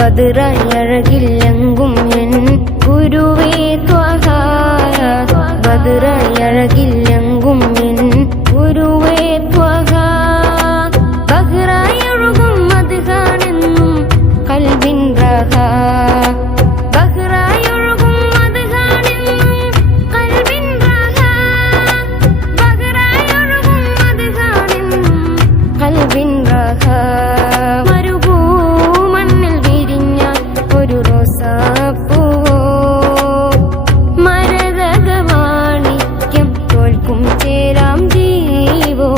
ബദറായി അഴകില്ലെങ്കും N ഗുരുവേ ത്വഹ ബദറായി അഴകില്ലെങ്കും N ഗുരുവേ ത്വഹ ബഹ്റായി ഒഴുകും അത് കാണുന്നും കൽബിൻ റഹ ബഹ്റായി ഒഴുകും അത് കാണുന്നും കൽബിൻ റഹ ബഹ്റായി ഒഴുകും അത് കാണുന്നും കൽബിൻ റഹ ചേരാം ജീവോ